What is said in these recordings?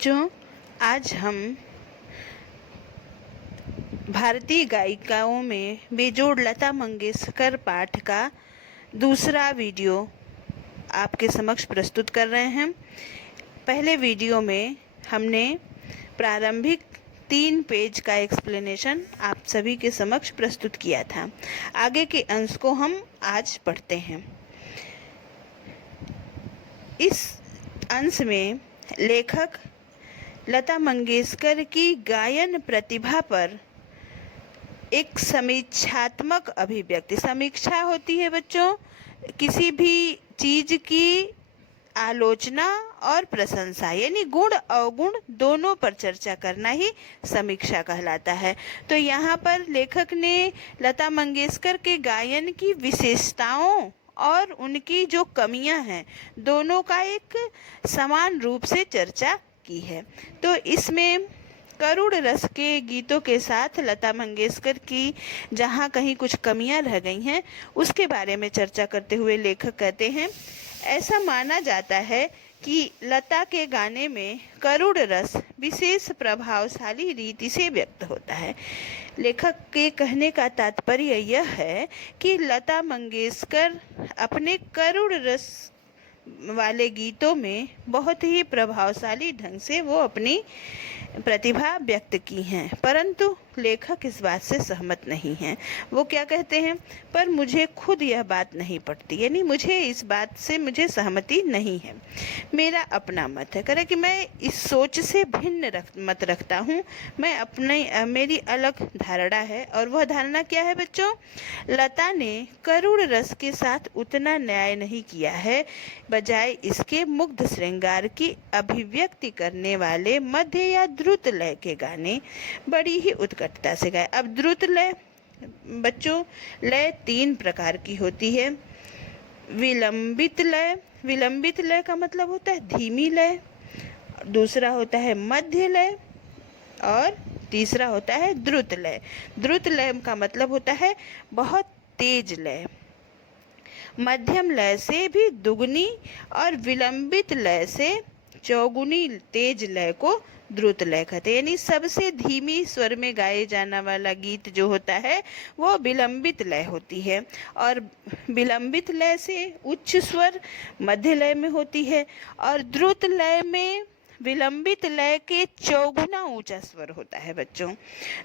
बच्चों, आज हम भारतीय गायिकाओं में बेजोड़ लता मंगेशकर पाठ का दूसरा वीडियो आपके समक्ष प्रस्तुत कर रहे हैं। पहले वीडियो में हमने प्रारंभिक 3 पेज का एक्सप्लेनेशन आप सभी के समक्ष प्रस्तुत किया था। आगे के अंश को हम आज पढ़ते हैं। इस अंश में लेखक लता मंगेशकर की गायन प्रतिभा पर एक समीक्षात्मक अभिव्यक्ति, समीक्षा होती है बच्चों, किसी भी चीज की आलोचना और प्रशंसा, यानी गुण अवगुण दोनों पर चर्चा करना ही समीक्षा कहलाता है। तो यहाँ पर लेखक ने लता मंगेशकर के गायन की विशेषताओं और उनकी जो कमियां हैं दोनों का एक समान रूप से चर्चा की है। तो इसमें करुण रस के गीतों के साथ लता मंगेशकर की जहाँ कहीं कुछ कमियां रह गई हैं उसके बारे में चर्चा करते हुए लेखक कहते हैं, ऐसा माना जाता है कि लता के गाने में करुण रस विशेष प्रभावशाली रीति से व्यक्त होता है। लेखक के कहने का तात्पर्य यह है कि लता मंगेशकर अपने करुण रस वाले गीतों में बहुत ही प्रभावशाली ढंग से वो अपनी प्रतिभा व्यक्त की हैं, परंतु लेखक इस बात से सहमत नहीं हैं। वो क्या कहते हैं, पर मुझे खुद यह बात नहीं पड़ती, यानी मुझे इस बात से सहमति नहीं है। मेरा अपना मत है, करे कि मैं इस सोच से भिन्न मत रखता हूँ। मैं मेरी अलग धारणा है, और वह धारणा क्या है बच्चों, लता ने करुण रस के साथ उतना न्याय नहीं किया है, बजाय इसके मुग्ध श्रृंगार की अभिव्यक्ति करने वाले मध्य या द्रुत लय के गाने बड़ी ही उत्कटता से गाए। अब द्रुत लय बच्चों, लय 3 प्रकार की होती है। विलंबित लय, विलंबित लय का मतलब होता है धीमी लय, दूसरा होता है मध्य लय, और तीसरा होता है द्रुत लय। द्रुत लय का मतलब होता है बहुत तेज लय। मध्यम लय से भी दुगनी और विलंबित लय से चौगुनी तेज लय को द्रुत लय कहते हैं। यानी सबसे धीमी स्वर में गाए जाने वाला गीत जो होता है वो विलंबित लय होती है, और विलंबित लय से उच्च स्वर मध्य लय में होती है, और द्रुत लय में विलंबित लय के चौगुना ऊंचा स्वर होता है बच्चों।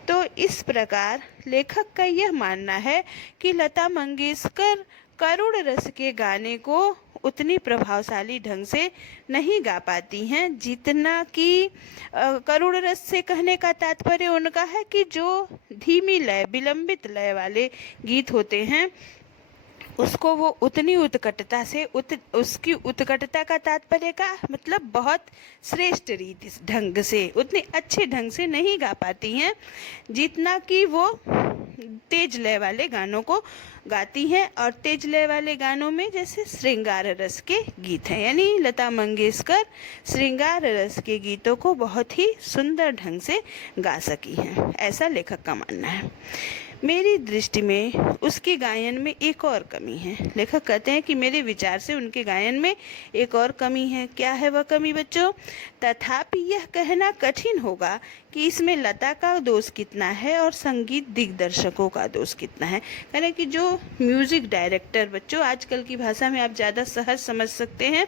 तो इस प्रकार लेखक का यह मानना है कि लता मंगेशकर करुण रस के गाने को उतनी प्रभावशाली ढंग से नहीं गा पाती हैं जितना कि करुण रस से कहने का तात्पर्य उनका है कि जो धीमी लय, विलंबित लय वाले गीत होते हैं उसको वो उतनी उत्कटता से उसकी उत्कटता का तात्पर्य का मतलब बहुत श्रेष्ठ रीति ढंग से, उतने अच्छे ढंग से नहीं गा पाती हैं जितना कि वो तेज लय वाले गानों को गाती हैं। और तेज लय वाले गानों में जैसे श्रृंगार रस के गीत हैं, यानी लता मंगेशकर श्रृंगार रस के गीतों को बहुत ही सुंदर ढंग से गा सकी हैं, ऐसा लेखक का मानना है। मेरी दृष्टि में उसके गायन में एक और कमी है। लेखक कहते हैं कि मेरे विचार से उनके गायन में एक और कमी है। क्या है वह कमी बच्चों? तथापि यह कहना कठिन होगा कि इसमें लता का दोष कितना है और संगीत दिग्दर्शकों का दोष कितना है। यानी कि जो म्यूजिक डायरेक्टर, बच्चों आजकल की भाषा में आप ज़्यादा सहज समझ सकते हैं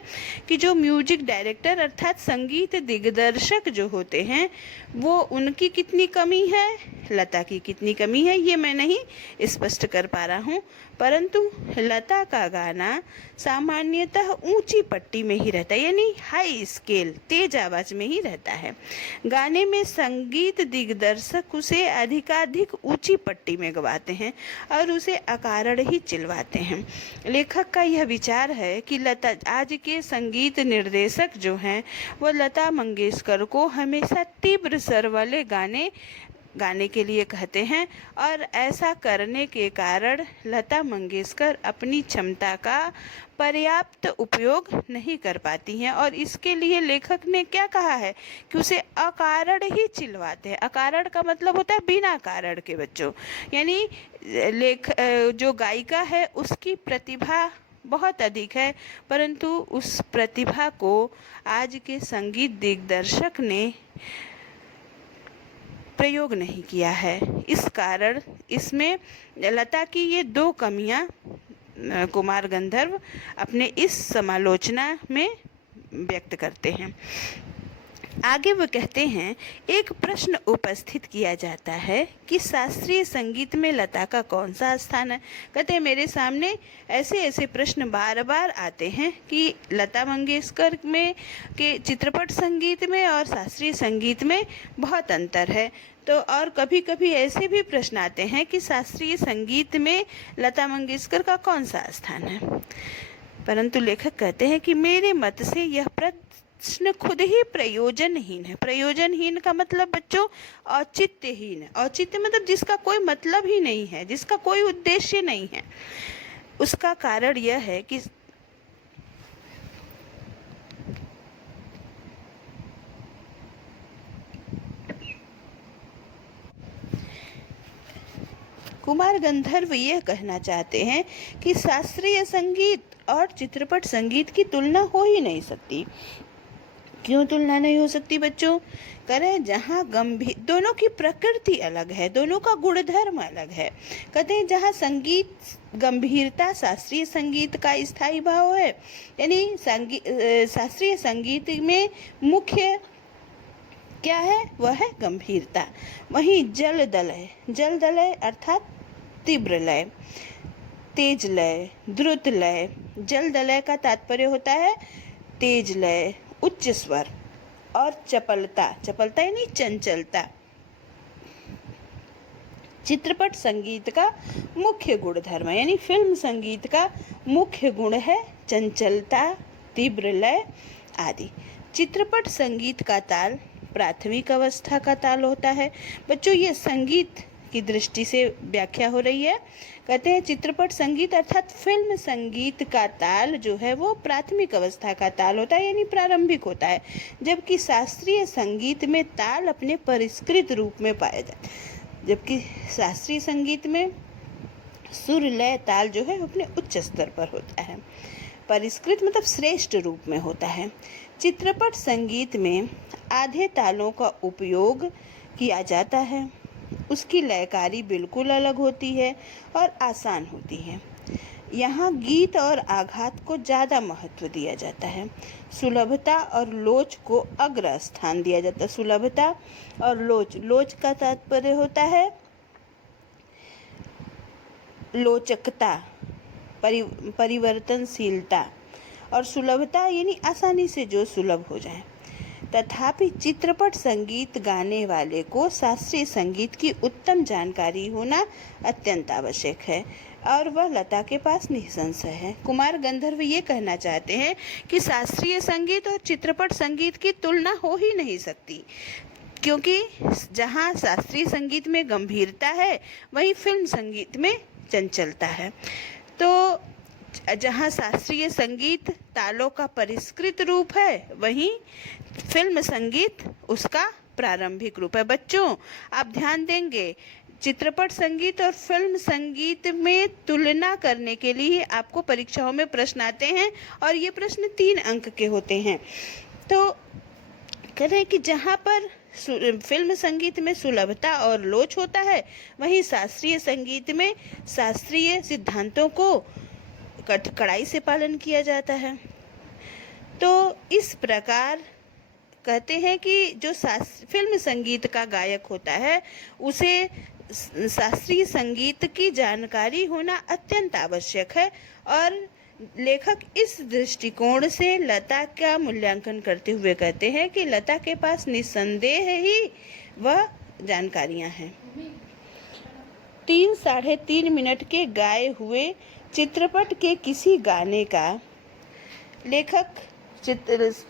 कि जो म्यूजिक डायरेक्टर अर्थात संगीत दिग्दर्शक जो होते हैं वो उनकी कितनी कमी है, लता की कितनी कमी है, ये मैं नहीं स्पष्ट कर पा रहा हूँ, परंतु लता का गाना सामान्यतः ऊंची पट्टी में ही रहता है, यानी हाई स्केल तेज आवाज में ही रहता है। गाने में संगीत दिग्दर्शक उसे अधिकाधिक ऊंची पट्टी में गवाते हैं और उसे अकारण ही चिलवाते हैं। लेखक का यह विचार है कि लता आज के संगीत निर्देशक जो हैं वो लता मंगेशकर को हमेशा तीव्र स्वर वाले गाने के लिए कहते हैं, और ऐसा करने के कारण लता मंगेशकर अपनी क्षमता का पर्याप्त उपयोग नहीं कर पाती हैं, और इसके लिए लेखक ने क्या कहा है कि उसे अकारण ही चिल्वाते हैं। अकारण का मतलब होता है बिना कारण के बच्चों, यानी जो गायिका है उसकी प्रतिभा बहुत अधिक है, परंतु उस प्रतिभा को आज के संगीत दिग्दर्शक ने प्रयोग नहीं किया है। इस कारण इसमें लता की ये दो कमियां कुमार गंधर्व अपने इस समालोचना में व्यक्त करते हैं। आगे वो कहते हैं, एक प्रश्न उपस्थित किया जाता है कि शास्त्रीय संगीत में लता का कौन सा स्थान है। कहते हैं मेरे सामने ऐसे ऐसे प्रश्न बार बार आते हैं कि लता मंगेशकर में के चित्रपट संगीत में और शास्त्रीय संगीत में बहुत अंतर है। तो और कभी कभी ऐसे भी प्रश्न आते हैं कि शास्त्रीय संगीत में लता मंगेशकर का कौन सा स्थान है। परंतु लेखक कहते हैं कि मेरे मत से यह प्रश्न खुद ही प्रयोजनहीन है। प्रयोजनहीन का मतलब बच्चों औचित्यहीन है। औचित्य मतलब जिसका कोई मतलब ही नहीं है, जिसका कोई उद्देश्य नहीं है। उसका कारण यह है कि कुमार गंधर्व यह कहना चाहते हैं कि शास्त्रीय संगीत और चित्रपट संगीत की तुलना हो ही नहीं सकती। क्यों तुलना नहीं हो सकती बच्चों? करें जहाँ गंभीर, दोनों की प्रकृति अलग है, दोनों का गुणधर्म अलग है। कहते हैं जहाँ संगीत गंभीरता शास्त्रीय संगीत का स्थायी भाव है, यानी शास्त्रीय संगीत में मुख्य क्या है? वह है गंभीरता। वहीं जल दलय अर्थात तीव्र लय, तेज लय, द्रुत लय। जल दलय का तात्पर्य होता है तेज लय, उच्च स्वर और चपलता यानी चंचलता। चित्रपट संगीत का मुख्य गुण धर्म यानी फिल्म संगीत का मुख्य गुण है चंचलता, तीव्र लय आदि। चित्रपट संगीत का ताल प्राथमिक अवस्था का ताल होता है। बच्चों ये संगीत की दृष्टि से व्याख्या हो रही है। कहते हैं चित्रपट संगीत अर्थात फिल्म संगीत का ताल जो है वो प्राथमिक अवस्था का ताल होता है, यानी प्रारंभिक होता है, जबकि शास्त्रीय संगीत में ताल अपने परिष्कृत रूप में पाया जाता है। जबकि शास्त्रीय संगीत में सुर लय ताल जो है अपने उच्च स्तर पर होता है, परिष्कृत मतलब श्रेष्ठ रूप में होता है। चित्रपट संगीत में आधे तालों का उपयोग किया जाता है। उसकी लयकारी बिल्कुल अलग होती है और आसान होती है। यहाँ गीत और आघात को ज़्यादा महत्व दिया जाता है। सुलभता और लोच को अग्र स्थान दिया जाता है। सुलभता और लोच का तात्पर्य होता है लोचकता, परिवर्तनशीलता, और सुलभता यानी आसानी से जो सुलभ हो जाए। तथापि चित्रपट संगीत गाने वाले को शास्त्रीय संगीत की उत्तम जानकारी होना अत्यंत आवश्यक है और वह लता के पास निसंशय है। कुमार गंधर्व ये कहना चाहते हैं कि शास्त्रीय संगीत और चित्रपट संगीत की तुलना हो ही नहीं सकती, क्योंकि जहाँ शास्त्रीय संगीत में गंभीरता है वहीं फिल्म संगीत में चंचलता है। तो जहाँ शास्त्रीय संगीत तालों का परिष्कृत रूप है वहीं फिल्म संगीत उसका प्रारंभिक रूप है। बच्चों आप ध्यान देंगे, चित्रपट संगीत और फिल्म संगीत में तुलना करने के लिए आपको परीक्षाओं में प्रश्न आते हैं और ये प्रश्न 3 अंक के होते हैं। तो कह रहे हैं कि जहाँ पर फिल्म संगीत में सुलभता और लोच होता है वहीं शास्त्रीय संगीत में शास्त्रीय सिद्धांतों को कड़ाई से पालन किया जाता है। तो इस प्रकार कहते हैं कि जो फिल्म संगीत का गायक होता है उसे शास्त्रीय संगीत की जानकारी होना अत्यंत आवश्यक है और लेखक इस दृष्टिकोण से लता का मूल्यांकन करते हुए कहते हैं कि लता के पास निस्संदेह ही वह जानकारियां हैं। 3-3.5 मिनट के गाए हुए चित्रपट के किसी गाने का लेखक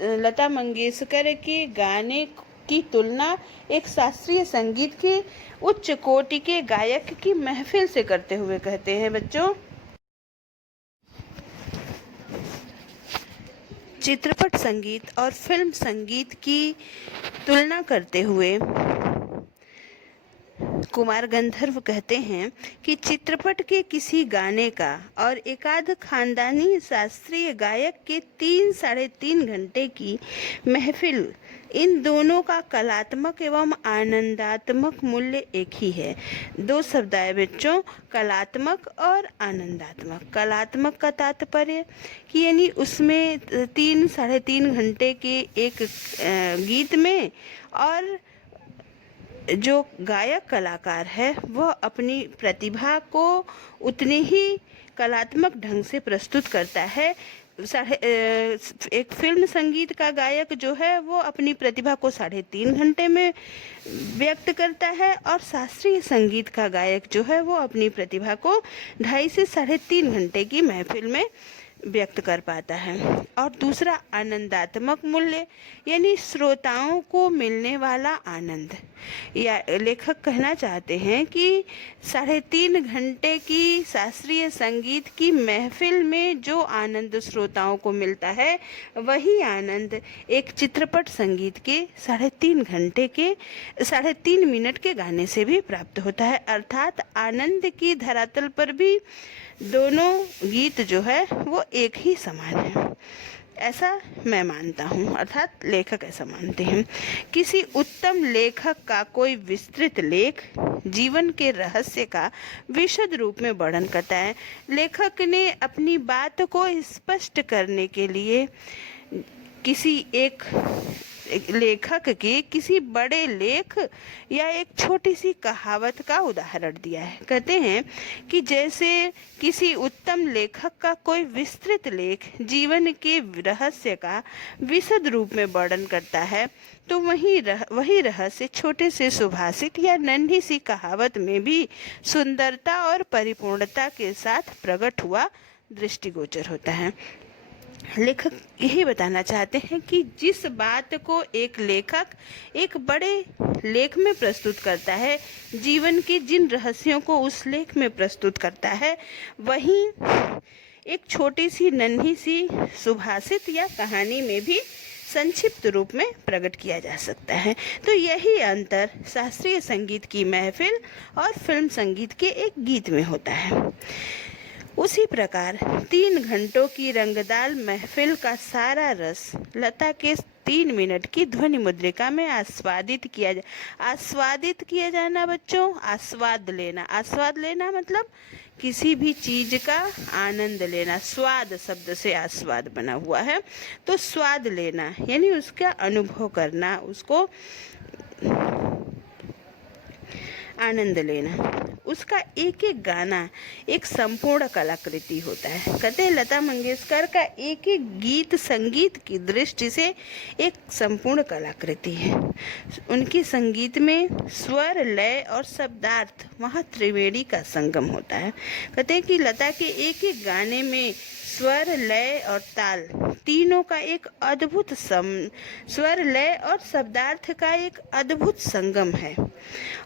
लता मंगेशकर के गाने की तुलना एक शास्त्रीय संगीत के उच्च कोटि के गायक की महफिल से करते हुए कहते हैं। बच्चों चित्रपट संगीत और फिल्म संगीत की तुलना करते हुए कुमार गंधर्व कहते हैं कि चित्रपट के किसी गाने का और एकाध खानदानी शास्त्रीय गायक के 3-3.5 घंटे की महफिल, इन दोनों का कलात्मक एवं आनंदात्मक मूल्य एक ही है। 2 शब्द आए बच्चों, कलात्मक और आनंदात्मक। कलात्मक का तात्पर्य कि यानी उसमें 3-3.5 घंटे के एक गीत में, और जो गायक कलाकार है वह अपनी प्रतिभा को उतने ही कलात्मक ढंग से प्रस्तुत करता है। एक फिल्म संगीत का गायक जो है वो अपनी प्रतिभा को 3.5 घंटे में व्यक्त करता है, और शास्त्रीय संगीत का गायक जो है वो अपनी प्रतिभा को 2.5 से 3.5 घंटे की महफिल में व्यक्त कर पाता है। और दूसरा आनंदात्मक मूल्य, यानी श्रोताओं को मिलने वाला आनंद। या लेखक कहना चाहते हैं कि 3.5 घंटे की शास्त्रीय संगीत की महफिल में जो आनंद श्रोताओं को मिलता है, वही आनंद एक चित्रपट संगीत के 3.5 मिनट के गाने से भी प्राप्त होता है। अर्थात आनंद की धरातल पर भी दोनों गीत जो है वो एक ही समान है, ऐसा मैं मानता हूँ, अर्थात लेखक ऐसा मानते हैं। किसी उत्तम लेखक का कोई विस्तृत लेख जीवन के रहस्य का विशद रूप में वर्णन करता है। लेखक ने अपनी बात को स्पष्ट करने के लिए किसी एक लेखक के किसी बड़े लेख या एक छोटी सी कहावत का उदाहरण दिया है। कहते हैं कि जैसे किसी उत्तम लेखक का कोई विस्तृत लेख जीवन के रहस्य का विशद रूप में वर्णन करता है, तो वही रहस्य छोटे से सुभाषित या नन्ही सी कहावत में भी सुंदरता और परिपूर्णता के साथ प्रकट हुआ दृष्टिगोचर होता है। लेखक यही बताना चाहते हैं कि जिस बात को एक लेखक एक बड़े लेख में प्रस्तुत करता है, जीवन के जिन रहस्यों को उस लेख में प्रस्तुत करता है, वहीं एक छोटी सी नन्ही सी सुभाषित या कहानी में भी संक्षिप्त रूप में प्रकट किया जा सकता है। तो यही अंतर शास्त्रीय संगीत की महफिल और फिल्म संगीत के एक गीत में होता है। उसी प्रकार 3 घंटों की रंगदार महफिल का सारा रस लता के 3 मिनट की ध्वनि मुद्रिका में आस्वादित किया जाना बच्चों, आस्वाद लेना मतलब किसी भी चीज का आनंद लेना। स्वाद शब्द से आस्वाद बना हुआ है, तो स्वाद लेना यानी उसका अनुभव करना, उसको आनंद लेना। उसका एक एक गाना एक संपूर्ण कलाकृति होता है। कहते हैं लता मंगेशकर का एक एक गीत संगीत की दृष्टि से एक संपूर्ण कलाकृति है। उनके संगीत में स्वर, लय और शब्दार्थ वहाँ त्रिवेणी का संगम होता है। कहते हैं कि लता के एक एक गाने में स्वर, लय और ताल तीनों का एक अद्भुत स्वर, लय और शब्दार्थ का एक अद्भुत संगम है,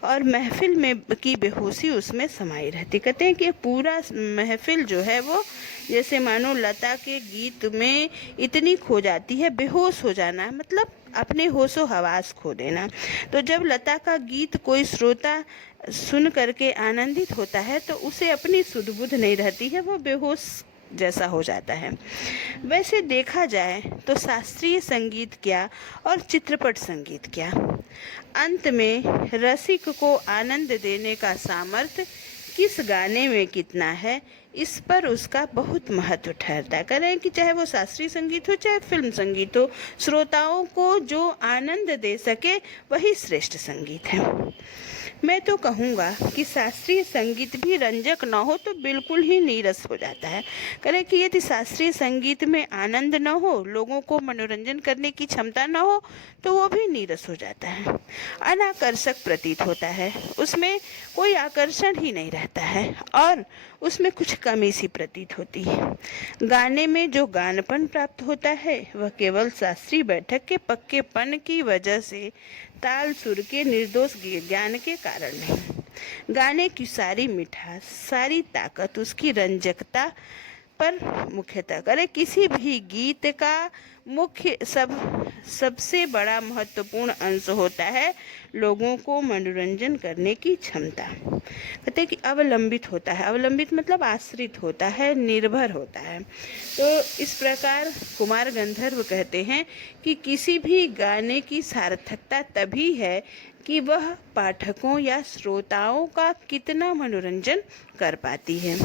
और महफिल में की बेहोशी उसमें समाई रहती। कहते हैं कि पूरा महफिल जो है वो जैसे मानो लता के गीत में इतनी खो जाती है। बेहोश हो जाना मतलब अपने होशो हवास खो देना। तो जब लता का गीत कोई श्रोता सुन करके आनंदित होता है तो उसे अपनी सुध बुध नहीं रहती है, वो बेहोश जैसा हो जाता है। वैसे देखा जाए तो शास्त्रीय संगीत क्या और चित्रपट संगीत क्या, अंत में रसिक को आनंद देने का सामर्थ्य किस गाने में कितना है, इस पर उसका बहुत महत्व ठहरता है। कह रहे हैं कि चाहे वो शास्त्रीय संगीत हो चाहे फिल्म संगीत हो, श्रोताओं को जो आनंद दे सके वही श्रेष्ठ संगीत है। मैं तो कहूँगा कि शास्त्रीय संगीत भी रंजक न हो तो बिल्कुल ही नीरस हो जाता है। करें कि यदि शास्त्रीय संगीत में आनंद न हो, लोगों को मनोरंजन करने की क्षमता न हो, तो वो भी नीरस हो जाता है, अनाकर्षक प्रतीत होता है, उसमें कोई आकर्षण ही नहीं रहता है और उसमें कुछ कमी सी प्रतीत होती है। गाने में जो गानपन प्राप्त होता है वह केवल शास्त्रीय बैठक के पक्केपन की वजह से, ताल सुर के निर्दोष ज्ञान के कारण नहीं। गाने की सारी मिठास, सारी ताकत उसकी रंजकता पर मुख्यतः करें। किसी भी गीत का सबसे बड़ा महत्वपूर्ण अंश होता है लोगों को मनोरंजन करने की क्षमता। कहते हैं कि अवलंबित होता है, अवलंबित मतलब आश्रित होता है, निर्भर होता है। तो इस प्रकार कुमार गंधर्व कहते हैं कि किसी भी गाने की सार्थकता तभी है कि वह पाठकों या श्रोताओं का कितना मनोरंजन कर पाती है।